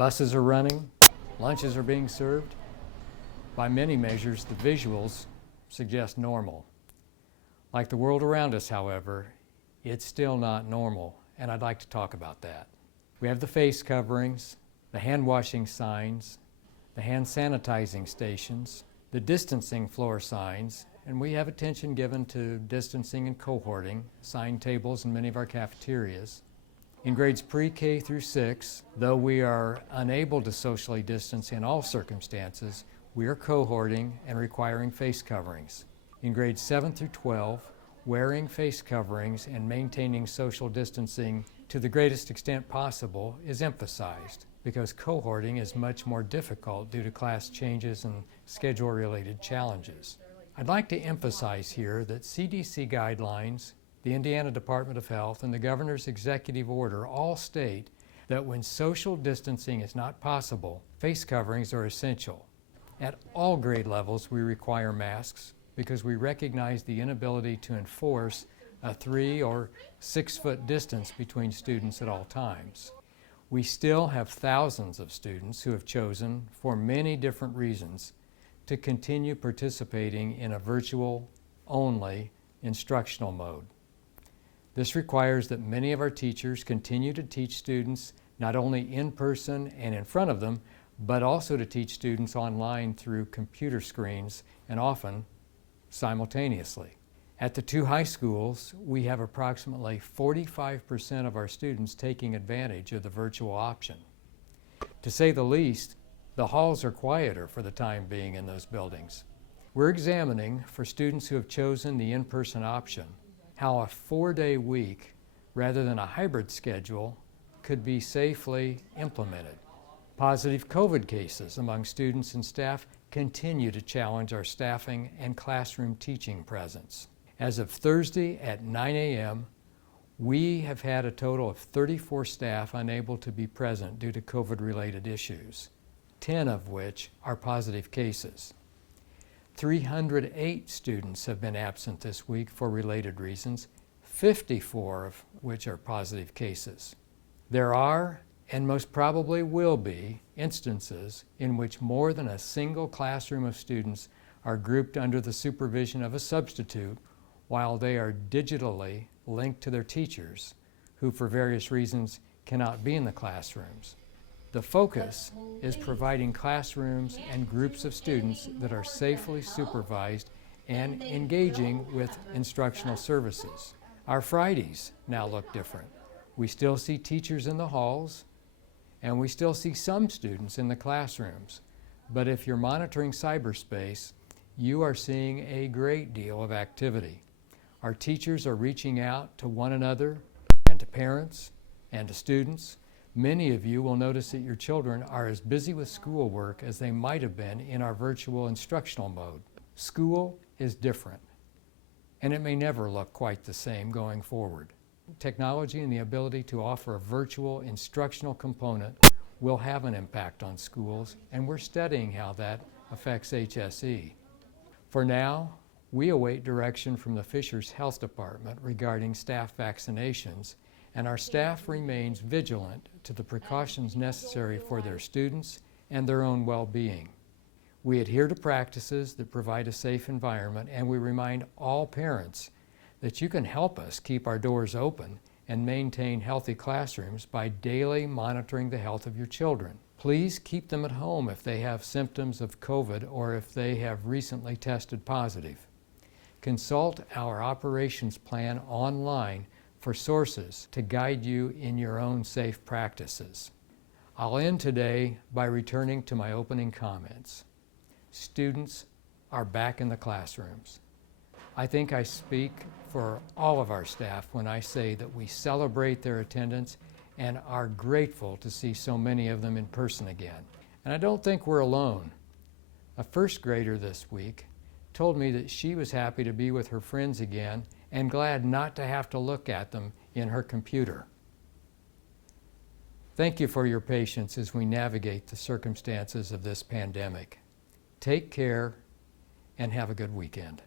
Buses are running, lunches are being served. By many measures, the visuals suggest normal. Like the world around us, however, it's still not normal, and I'd like to talk about that. We have the face coverings, the hand washing signs, the hand sanitizing stations, the distancing floor signs, and we have attention given to distancing and cohorting, sign tables in many of our cafeterias. In grades pre-K through 6, though we are unable to socially distance in all circumstances, we are cohorting and requiring face coverings. In grades 7 through 12, wearing face coverings and maintaining social distancing to the greatest extent possible is emphasized because cohorting is much more difficult due to class changes and schedule-related challenges. I'd like to emphasize here that CDC guidelines, the Indiana Department of Health, and the Governor's executive order all state that when social distancing is not possible, face coverings are essential. At all grade levels, we require masks because we recognize the inability to enforce a 3 or 6 foot distance between students at all times. We still have thousands of students who have chosen, for many different reasons, to continue participating in a virtual-only instructional mode. This requires that many of our teachers continue to teach students not only in person and in front of them, but also to teach students online through computer screens and often simultaneously. At the 2 high schools, we have approximately 45% of our students taking advantage of the virtual option. To say the least, the halls are quieter for the time being in those buildings. We're examining, for students who have chosen the in-person option, how a 4-day week rather than a hybrid schedule could be safely implemented. Positive COVID cases among students and staff continue to challenge our staffing and classroom teaching presence. As of Thursday at 9 a.m., we have had a total of 34 staff unable to be present due to COVID-related issues, 10 of which are positive cases. 308 students have been absent this week for related reasons, 54 of which are positive cases. There are, and most probably will be, instances in which more than a single classroom of students are grouped under the supervision of a substitute while they are digitally linked to their teachers, who for various reasons cannot be in the classrooms. The focus is providing classrooms and groups of students that are safely supervised and engaging with instructional services. Our Fridays now look different. We still see teachers in the halls, and we still see some students in the classrooms. But if you're monitoring cyberspace, you are seeing a great deal of activity. Our teachers are reaching out to one another and to parents and to students. Many of you will notice that your children are as busy with schoolwork as they might have been in our virtual instructional mode. School is different, and it may never look quite the same going forward. Technology and the ability to offer a virtual instructional component will have an impact on schools, and we're studying how that affects HSE. For now, we await direction from the Fishers Health Department regarding staff vaccinations, and our staff remains vigilant to the precautions necessary for their students and their own well-being. We adhere to practices that provide a safe environment, and we remind all parents that you can help us keep our doors open and maintain healthy classrooms by daily monitoring the health of your children. Please keep them at home if they have symptoms of COVID or if they have recently tested positive. Consult our operations plan online for sources to guide you in your own safe practices. I'll end today by returning to my opening comments. Students are back in the classrooms. I think I speak for all of our staff when I say that we celebrate their attendance and are grateful to see so many of them in person again. And I don't think we're alone. A first grader this week told me that she was happy to be with her friends again and glad not to have to look at them in her computer. Thank you for your patience as we navigate the circumstances of this pandemic. Take care and have a good weekend.